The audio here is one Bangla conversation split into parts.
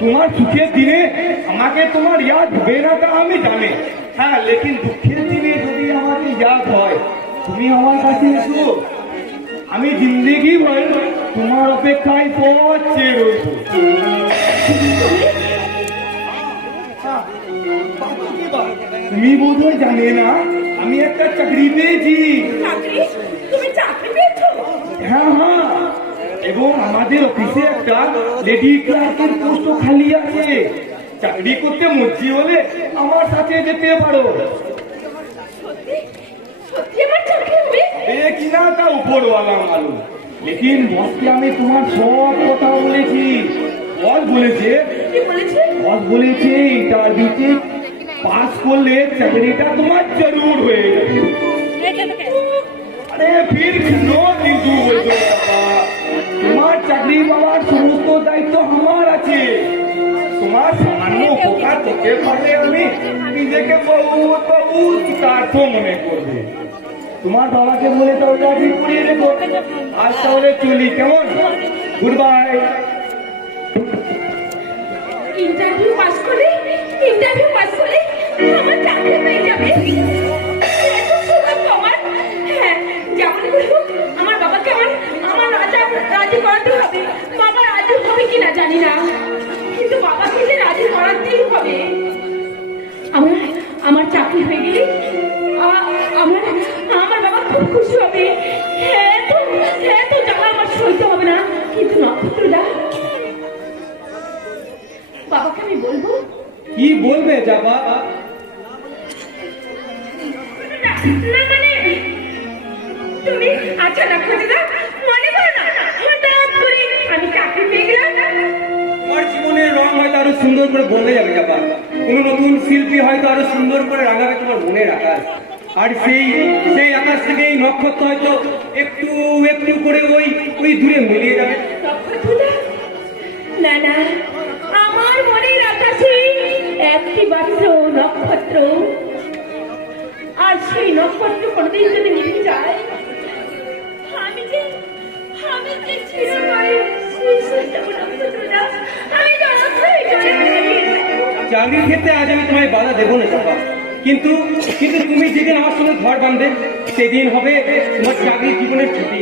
তোমার সুখের দিনে আমাকে তোমার याद হবে না তা আমি জানি। হ্যাঁ, लेकिन দুঃখের দিনে যদি আমাকে याद হয় তুমি আমার কাছে এসো, আমি জিন্দগি ভর তোমার অপেক্ষায় পথ চেয়ে রইব। তুমি বোধহয় জানে না আমি একটা চাকরি পেয়েছি। তুমি চাকরি পেয়েছো? হ্যাঁ হ্যাঁ, এবং আমাদের অফিসে একটা লেডি ক্লার্কের পোস্ট খালি আছে। চাকরি করতে মর্জি হলে আমার সাথে যেতে পারো। সত্যি সত্যি আমার চাকরি হবে? কিনা তা উপরওয়ালা মালুম, লেকিন বসকে আমি তোমার সব কথা বলেছি। বস বলেছে, কি বলেছে? বস বলেছে ইন্টারভিউতে পাস করলে চাকরিটা তোমার জরুর হয়ে যাবে। আরে ফির কেন কিন্তু বলছো বাবা, তোমার চাকরি পাওয়ার সমস্ত দায়িত্ব আমার আছে। তোমার সামান্য উপকার করতে পারলে আমি নিজেকে বহুত বহুত কৃতার্থ মনে করবে। তোমার বাবাকে বলে তো চাকরি করিয়ে দেবো। আজ তাহলে চলি, কেমন? Good bye. ইন্টারভিউ পাস করলে আমার চাকরি পেয়ে যাবে। এত সৌভাগ্য আমার। হ্যাঁ, যেমন করে হোক আমার বাবাকে আমার রাজি করাতে হবে। বাবা রাজি হবে কিনা জানি না, কিন্তু বাবাকে যে রাজি করাতেই হবে। আমার চাকরি হয়ে গেলে আমার বাবা খুব খুশি হবে। হ্যাঁ তো জামা আমার সইতে হবে না, কিন্তু নক্ষত্রদা, বাবাকে আমি বলবো। কি বলবে যাবা? না মানে তুমি আচ্ছা নক্ষত্রদা, মনে করো না হঠাৎ করে আমি চাকরি পেয়ে গেলাম। তোমার জীবনের রং হয়তো আরো সুন্দর করে বলে যাবে যাবা। কোনো নতুন শিল্পী হয়তো আরো সুন্দর করে রাঙাবে তোমার মনের আকাশ। আর সেই আকাশ থেকে এই নক্ষত্র হয়তো একটু একটু করে ওই দূরে মিলিয়ে যাবে। নক্ষত্রদা, না আমার মনের আকাশে একটি মাত্র নক্ষত্র, আর সেই নক্ষত্র কোনদিন যদি নিভে যায়, আমি যে চিরকাল সুস্থ নক্ষত্রদা, আমি জনক্ষয় চলে চাকরির ক্ষেত্রে আজ আমি তোমায় বাধা দেবো না যাবা, কিন্তু তুমি যেদিন আমার সঙ্গে ঘর বাঁধবে সেদিন হবে তোমার চাকরির জীবনের ছুটি।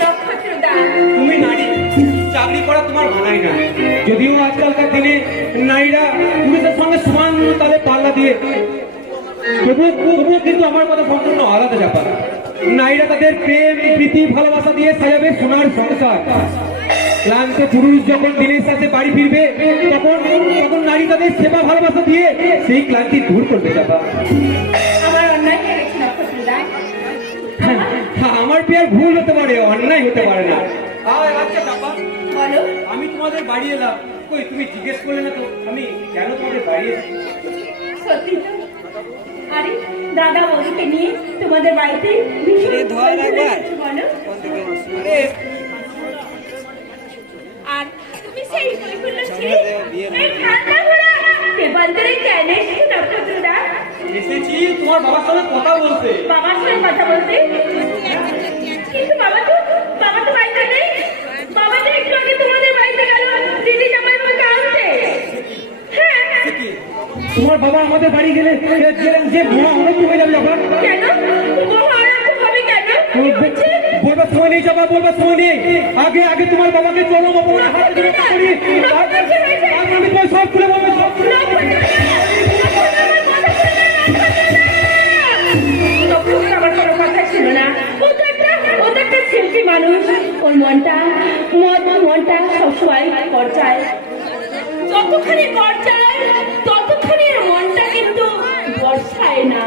নক্ষত্রদা, তুমি নারী, চাকরি করা তোমার মানায় না। যদিও আজকালকার দিনে নারীরা পুরুষের সঙ্গে সমান তালে পাল্লা দিয়ে, তবুও কিন্তু আমার কথা সম্পূর্ণ আলাদা ব্যাপার। নারীরা তাদের প্রেম প্রীতি ভালোবাসা দিয়ে সাজাবে সোনার সংসার। ক্লান্ত পুরুষ যখন দিনের সাথে বাড়ি ফিরবে তখন নারী তাদের সেবা ভালোবাসা দিয়ে সেই ক্লান্তি দূর করবে যাবা। আমার অন্যায় হয়েছে নক্ষত্রদা। আমার পেয়ার ভুল হতে পারে, অন্যায় হতে পারে না। আচ্ছা বাবা, বলো। আমি তোমাদের বাড়ি এলাম, কই তুমি জিজ্ঞেস করলে না তো আমি কেন তোমাদের বাড়ি এসেছি? সত্যি তো? আরে দাদা বড়কে নিয়ে তোমাদের বাড়িতে ভীষণ বলো। আর তুমি সেই কৈফল্য ছেড়ে এই ঠান্ডা ঘোড়া পেপান্তরে কেন এসেছো নক্ষত্রদা? এসেছি তোমার বাবার সঙ্গে কথা বলতে। বাবার সঙ্গে কথা বলতে? কিন্তু বাবা তো বাড়িতে নেই। বাবা তো একটু আগে তোমাদের বাড়িতে গেল দিদি জামাই বাবাকে আনতে। হ্যাঁ, তোমার বাবা আমাদের বাড়ি গেলে যে মহা অনর্থ হয়ে যাবে বাবা। কেন মহা আনন্দ হবে কেন? বলবার সময় নেই যাবা, বলবার সময় নেই। আগে তোমার বাবাকে চরম অপমানে হাত ধরে করি, আমি তোমার সব খুলে বলবো, সব খুলে। আমার কোনো কথা ছিল না। ও তো একটা শিল্পী মানুষ। ওর মনটা সবসময় পর্যায়, যতখানি পর্যায় ততখানি মনটা কিন্তু বর্ষায় না।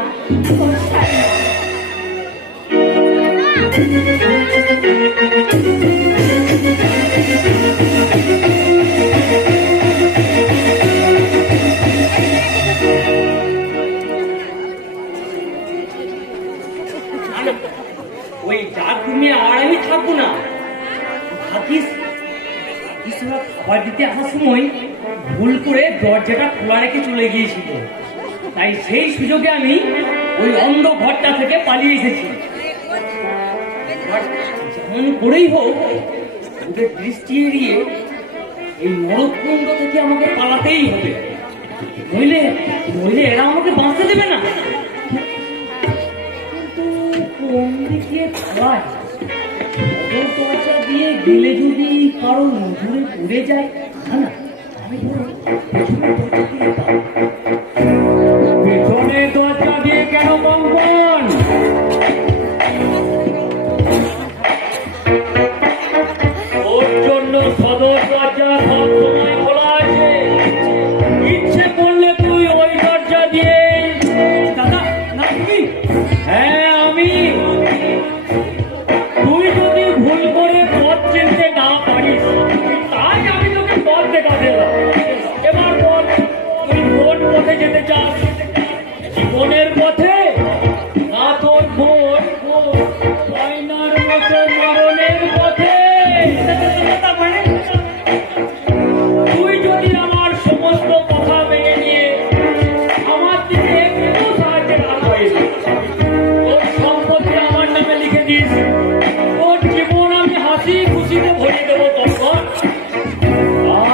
ওই যার তুমি আর আমি থাকবো না। ভাবিস খাবার দিতে আসার সময় ভুল করে দরজাটা খোলা রেখে চলে গিয়েছিল, তাই সেই সুযোগে আমি ওই অন্ধ ঘরটা থেকে পালিয়ে এসেছি। যেমন করেই হোক ওদের দৃষ্টি এড়িয়ে এই নরককুণ্ড থেকে আমাকে পালাতেই হবে, নইলে নইলে এরা আমাকে বাঁচতে দেবে না। কিন্তু কোন দিকে পালায়? সদর দরজা দিয়ে গেলে যদি কারো নজরে পড়ে যায়, না না, আমি বরং পেছনের দরজা দিয়ে কেন কঙ্কন? ওর জন্য সদর দরজা সব সময় খোলা আছে, ইচ্ছে করলে তুই ওই দরজা দিয়ে। দাদা, না তুমি? হ্যাঁ আমি। তুই যদি ভুল করে পথ চিনতে না পারিস, তাই আমি তোকে পথ দেখা দিলাম। এবার বল, তুই কোন পথে যেতে চাস? জীবনের পথে, না তোর বোন ময়নার মতো মরণের পথে? তুই যদি আমার সমস্ত কথা মেনে নিয়ে আমার দিকে একটু সাহায্যের হাত বাড়িস, তোর সম্পত্তি আমার নামে লিখে দিস, তোর জীবন আমি হাসি খুশিতে ভরিয়ে দেবো তখন।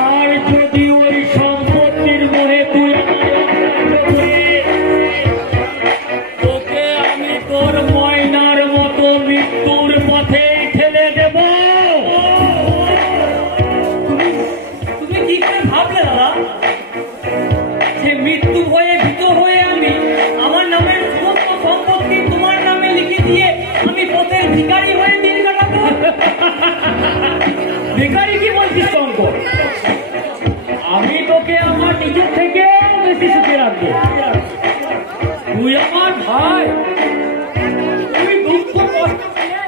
আর যদি ওই সম্পত্তির মোহে তুই তোকে আমি তোর ময়নার মতো মৃত্যুর পথে ঠেলে দেব। তুমি কি করে ভাবলে দাদা যে মৃত্যু হয়ে ভীত হয়ে আমি আমার নামের সমস্ত সম্পত্তি তোমার নামে লিখে দিয়ে আমি পথের ভিখারি হয়ে দিন কাটাবো? ভিখারি কি বলছিস শঙ্কর? আমি তোকে আমার নিজের থেকে বেশি সুখে রাখবো। তুই আমার ভাই, তুই দুঃখ কষ্ট পেলে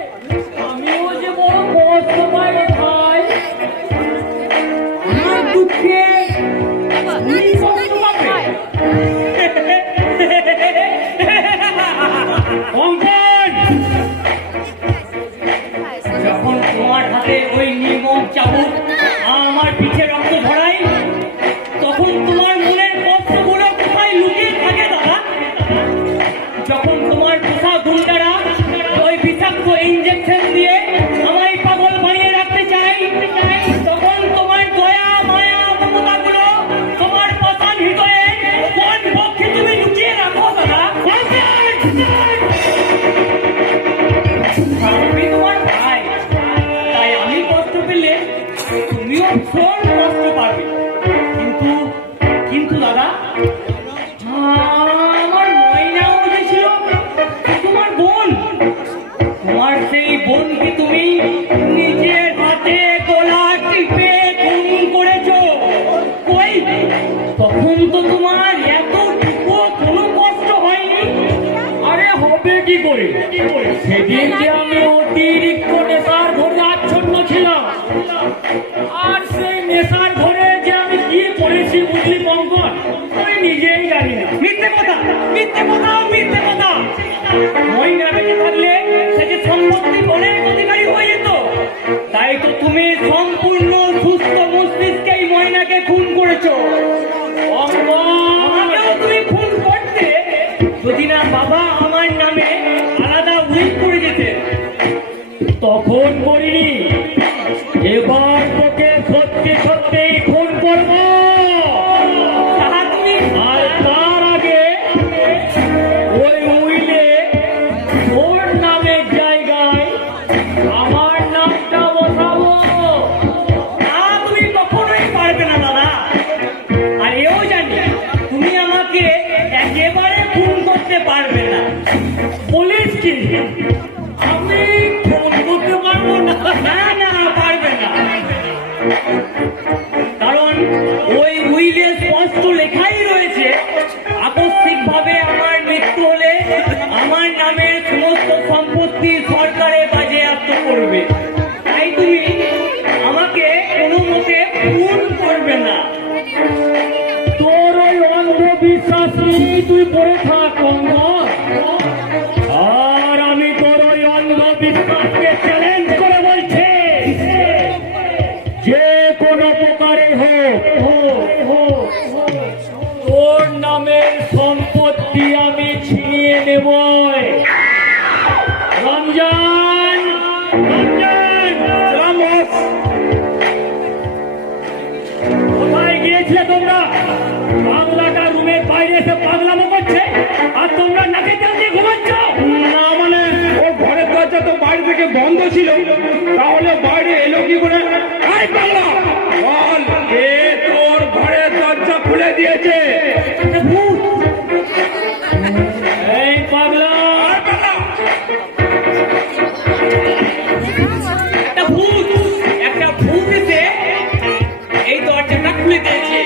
আমিও যে বড় কষ্ট পাই রে ভাই। আমার দুঃখে তুই কষ্ট পাবে। কঙ্কন, যখন তোমার হাতে ওই নির্মম চাবুক আমার পিঠে রক্ত ঝরাই, তখন তোমার মনের কষ্টগুলো কোথায় লুকিয়ে থাকে দাদা? যখন তোমার পোষা গুন্ডারা ওই বিষাক্ত ইঞ্জেকশন দিয়ে আমায় পাগল বানিয়ে রাখতে চাই, তখন তোমার দয়া মায়া মমতাগুলো তোমার পাষাণ হৃদয়ে কোন পক্ষে তুমি লুকিয়ে রাখো দাদা? আমি তোমার ভাই, তাই আমি কষ্ট পেলে তুমিও ভীষণ কষ্ট পাবে। কিন্তু কিন্তু দাদা, আমার ময়নাও বুঝেছিল তোমার বোন। তোমার সেই বোনকে তুমি নিজের হাতে গলা টিপে খুন করেছো। কই, তখন তো তোমার এতটুকু কোনো কষ্ট হয়নি। আরে হবে কি করে? সেদিন যে আমি অতিরিক্ত নেশার ঘরে আচ্ছন্ন ছিলাম, আর সেই নেশার ঘরে যে আমি কি করেছি বুঝলি কঙ্কন, আমি নিজেই জানি না। মিথ্যে কথা, মিথ্যে কথা, মিথ্যে কথা। ময়না বেঁচে থাকলে সে যে সম্পত্তি অনেক অধিকারী হয়ে যেত। তাই তো তুমি সম্পূর্ণ সুস্থ মস্তিষ্কেই ময়নাকে খুন করেছো। আমাকেও তুমি খুন করতে যদি না বাবা আমার নামে আলাদা উইল করে যেতে, তখন করিনি। এবার তোকে সত্যি সত্যি খুন করবো। আর তার আগে ওই উইলে তোর নামের জায়গায় আমার নামটা বসাবো। না, তুমি কখনোই পারবে না দাদা। আর এও জানি তুমি আমাকে একেবারে খুন করতে পারবে না। বলিস কি আমি খুন করতে পারবো না? না না, পারবে না। কারণ ওই উইলে স্পষ্ট লেখাই রয়েছে, আকস্মিকভাবে আমার মৃত্যু হলে আমার নামের সমস্ত সম্পত্তি সরকারে বাজেয়াপ্ত করবে। তাই তুমি আমাকে কোনো মতে খুন করবে না। তোর ওই অন্ধবিশ্বাস নিয়েই তুই পড়ে থাক কঙ্কন। আর আমি তোর ওই অন্ধবিশ্বাসকে চ্যালেঞ্জ করে বলছি, যে কোনো প্রকারে হোক তোর নামের সম্পত্তি আমি ছিনিয়ে নেব। রমজান, রমজান, দেখলে তোমরা বাংলাটা রুমের বাইরে এসে পাগলামো করছে আর তোমরা নাকি তেল দিয়ে ঘুমাচ্ছ? না মানে ও ঘরের দরজা তো বাইরে থেকে বন্ধ ছিল, তাহলে বাইরে এলো কি করে? আই পাগলা, বল কে তোর ঘরের দরজা খুলে দিয়েছে? ভূত! এই পাগলা, একটা ভূত এসে এই দরজাটা খুলে দিয়েছে।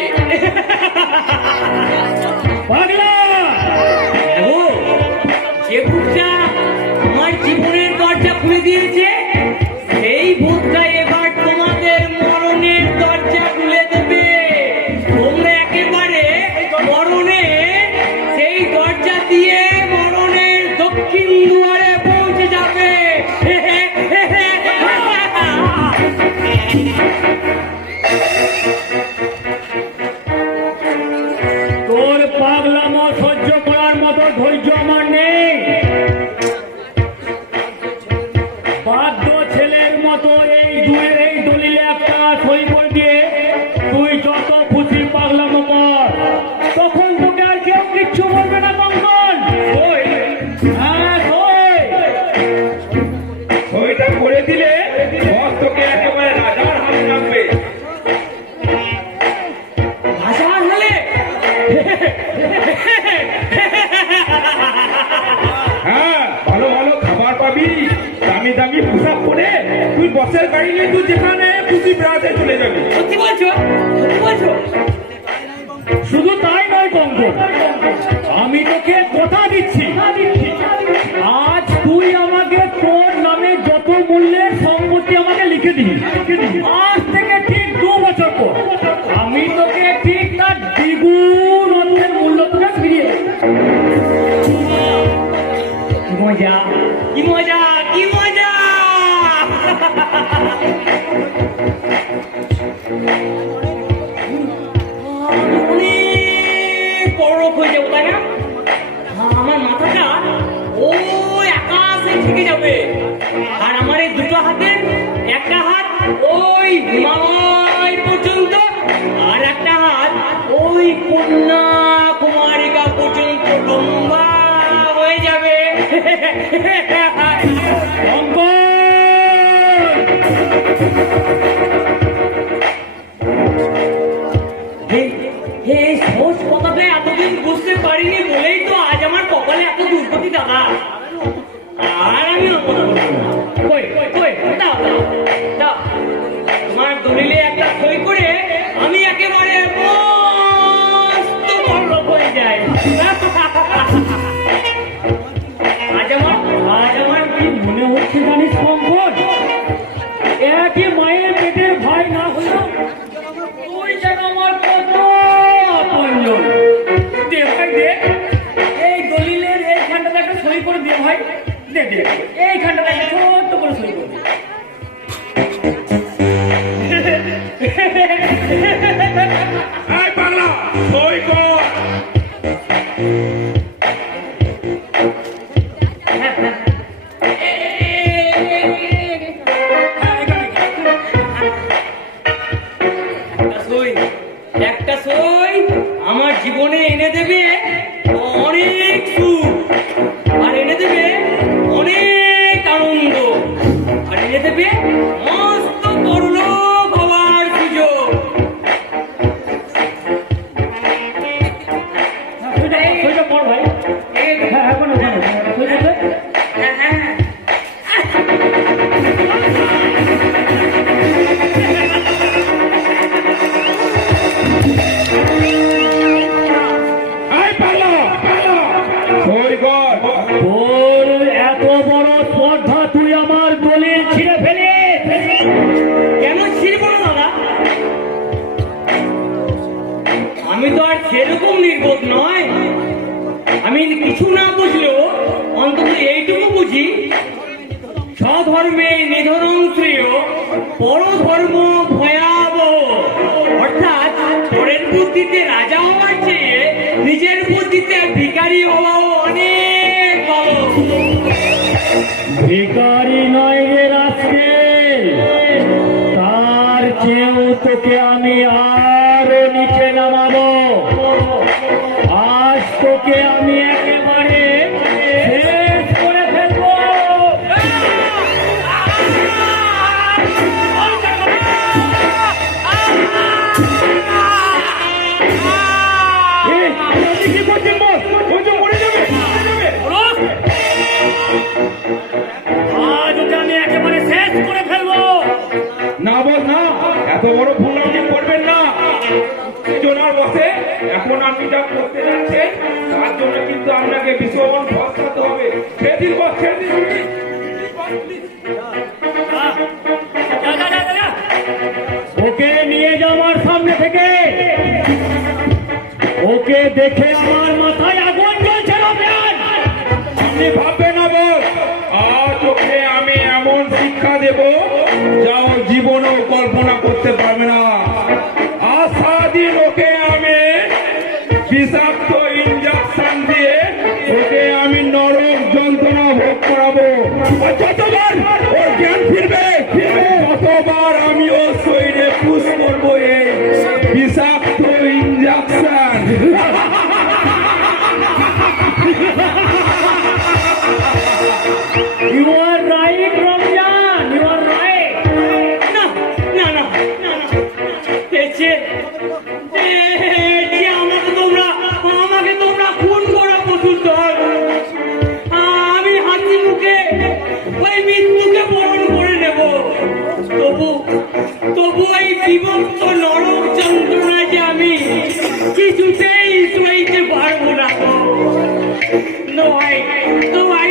পাগলা, ও যে ভূতটা আমার জীবনের দরজা খুলে দিয়েছে, সেই ভূতটা এবার তোমাদের মরণের দরজা খুলে দেবে। তোমরা একেবারে মরণের সেই দরজা দিয়ে মরণের দক্ষিণ দুয়ারে পৌঁছে যাবে। তোর পাগলামো সহ্য করার মতো ধৈর্য আমার নেই। বাধ্য ছেলের মতো এই দুয়ের এই দলিলে একটা সই করে দিয়ে তুই যত খুশি পাগলামো কর, তখন তোকে আর কেউ কিচ্ছু বলবে না। কঙ্কন, হ্যাঁ সই। ওইটা করে দিলে বস তোকে একেবারে রাজার হাতে রাখবে। হাজার হলে হ্যাঁ, ভালো ভালো খাবার পাবি, দামি দামি পোশাক পরে তুই বসের গাড়ি নিয়ে তুই যেখানে খুশি বেড়াতে চলে যাবি। সত্যি বলছো? সত্যি বলছো? শুধু তাই নয় কঙ্কন, আমি তোকে কথা দিচ্ছি, আজ তুই আমাকে তোর নামে যত মূল্যের সম্পত্তি আমাকে লিখে দিবি। আজ থেকে ঠিক 2 বছর পর আমি তোকে ঠিক তার দ্বিগুণ অর্থের মূল্য তোকে ফিরিয়ে দেব। কি মজা, কি মজা, কি মজা! অনেক বড় লোক হয়ে যাবো, তাই না? আমার মাথাটা ওই আকাশে থেকে যাবে, আর আমার এই দুটো হাতের একটা হাত ওই হিমালয় পর্যন্ত, আর একটা হাত ওই কন্যাকুমারিকা পর্যন্ত লম্বা হয়ে যাবে। এই সহজ কথাটা এতদিন বুঝতে পারিনি বলেই তো আজ আমার কপালে এত দুর্গতি দাদা। আর আমি তোমার দলিলে একটা সই করে আমি একেবারে মস্ত বড়লোক হয়ে যাই। আজ আমার কি মনে হচ্ছে জানিস কঙ্কন, একই মায়ের পেটের ভাই না হলেও তুই যেন আমার কত আপনজন। দে ভাই দে, এই দলিলের এইখানটাতে একটা সই করে দে ভাই, দে দে এইখানটাতে একটা ছোট্ট করে সই করে দে। এই পাগলা, সই কর। একটা সই আমার জীবনে এনে দেবে অনেক সুখ, আর এনে দেবে অনেক আনন্দ, আর এনে দেবে মস্ত বড়লোক হওয়ার সুযোগ। ভাই এই পাগলা, সই কর। তোর এত বড় স্পর্ধা, তুই আমার দলিল ছিঁড়ে ফেলে। কেন ছিঁড়ব না দাদা? আমি তো আর সেরকম নির্বোধ নয়। আমি কিছু না বুঝলেও অন্তত এইটুকু বুঝি, স্বধর্মে নিধনং শ্রেয়, পরধর্ম ভয়াবহ। অর্থাৎ পরের বুদ্ধিতে রাজা হওয়ার চেয়ে নিজের বুদ্ধিতে ভিখারি হওয়াও অনেক ভালো। ভিখারি নয় রে রাস্কেল, তার চেয়েও তোকে আমি আরো নিচে না এই, আপনি কি করছেন বল? ও তো মরে যাবে, মরে যাবে। রোজ! আজ ওকে আমি একেবারে শেষ করে ফেলবো। না বল না, এত বড় ভুল আপনি করবেন না। জোনার বসে এখন আপনি যা করতে যাচ্ছেন তার জন্য কিন্তু আপনাকে ভীষণ পস্তাতে হবে। ছেড়ে দিন বস, ছেড়ে দিন please। যা, যা, যা, যা। ওকে নিয়ে যাও আমার সামনে থেকে। ওকে দেখে আমার মাথায় আগুন জ্বলছে রবিয়ান। আপনি ভাববেন না বল, আজ ওকে আমি এমন শিক্ষা দেব যা ও জীবনেও কল্পনা করতে পারবে না। আজ সারাদিন ওকে আমি বিষাক্ত ইঞ্জেকশন দিয়ে ওকে আমি নরক যন্ত্রণা ভোগ করাবো। ও যতবার ওর জ্ঞান ফিরবে, ততবার আমি ওর শরীরে পুশ করবো এই বিষাক্ত injection. You are right, Ramjan. You are right. না, না, না, না, না। আমাকে তোমরা খুন করা প্রস্তুত হও। আমি হাসি মুখে ওই মৃত্যুকে বরণ করে নেব। তবু এই বিভক্ত নরক যন্ত্রণা যে আমি কিছুতেই সইতে পারবো না। নয়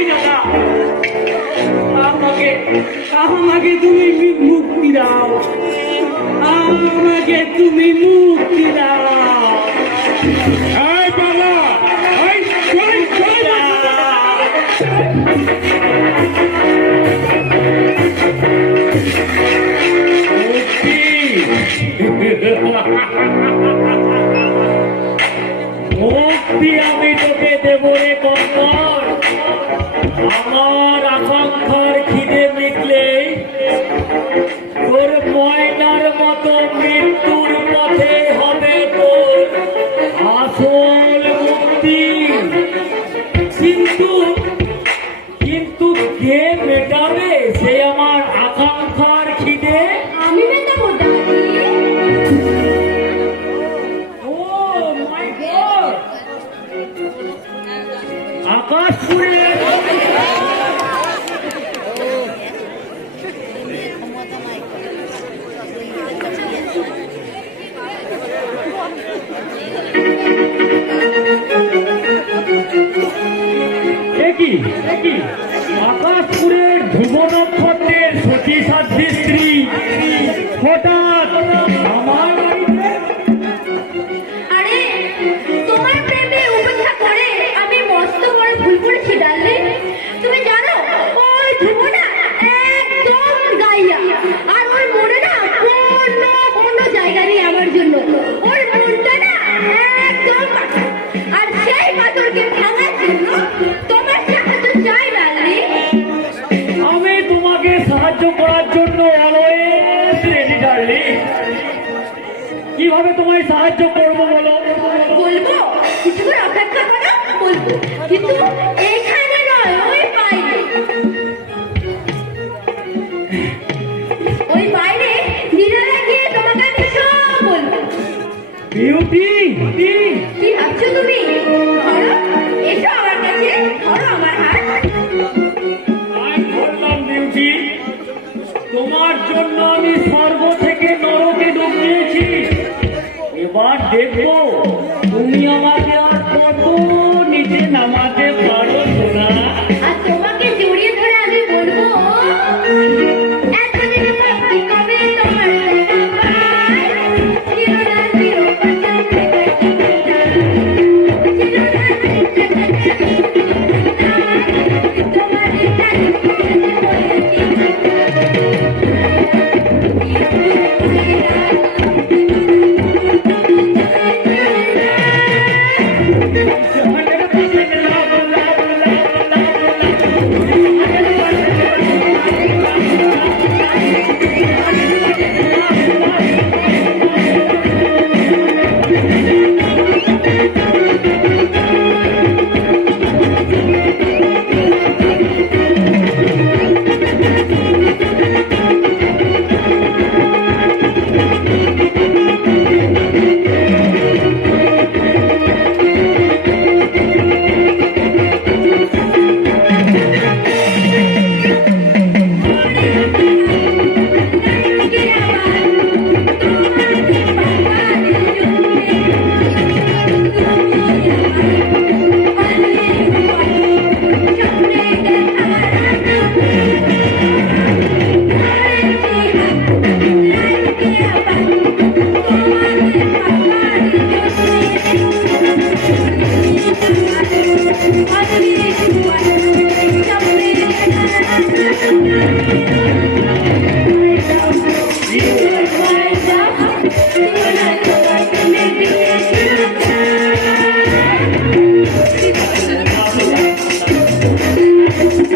দাদা, আমাকে তুমি মুক্তি দাও। আমাকে তুমি মুক্তি দাও। এই বাবা, এই চল, চল। মুক্তি আমি তোকে দেব রে কঙ্কর। আমার আকাঙ্ক্ষার খিদে মিটলে তোর ময়নার মতো মৃত্যুর পথে হবে তোর আসল মুক্তি। কিন্তু কে মেটাবে সে আমার আকাঙ্ক্ষার খিদে? আমি মেটাবো ও মাই গড! আকাশপুরের আকাশপুরের ধ্রুব নক্ষত্রের সতী সাধ্বী স্ত্রী হঠাৎ আমার বাড়িতে। আরে তোমার প্রেমে উপেক্ষা করে আমি মস্ত বড় ভুল করেছি ডার্লিং। তুমি জানো ওই ধ্রুব না একদম গাইয়া, আর ওর মনে না কোনো জায়গা নেই আমার জন্য। ওর মনটা না একদম পাথর, আর সেই পাথরকে ভাঙার জন্য তোমার সাহায্য চাই ডার্লিং। আমি তোমাকে সাহায্য করার জন্য অলওয়েজ রেডি ডার্লিং। কিভাবে তোমায় সাহায্য করবো বলো? বলবো কিছুক্ষণ অপেক্ষা করো, বলবো, কিন্তু এখানে নয়, ওই বাইরে। ওই বাইরে দিদারা গিয়ে তোমাকে আমি সব বলবো। বিউটি, কি ভাবছো তুমি? ধরো, এসো আমার কাছে, ধরো আমার হাত। আমি বললাম বিউটি, তোমার জন্য আমি স্বর্গ থেকে নরকে ঢুকিয়েছি। এবার দেখবো তুমি আমাকে আর কত নিচে নামাতে পারো সোনা। আর তোমাকে জড়িয়ে ধরে আমি বলবো, এতদিন বাকি কবে তোমার দেখা পাই? চিরদিন চিরকাল থেকে তোমার টানি হয়েছি।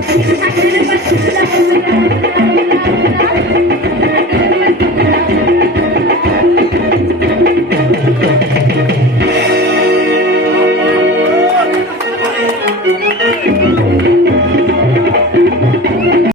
Thank you.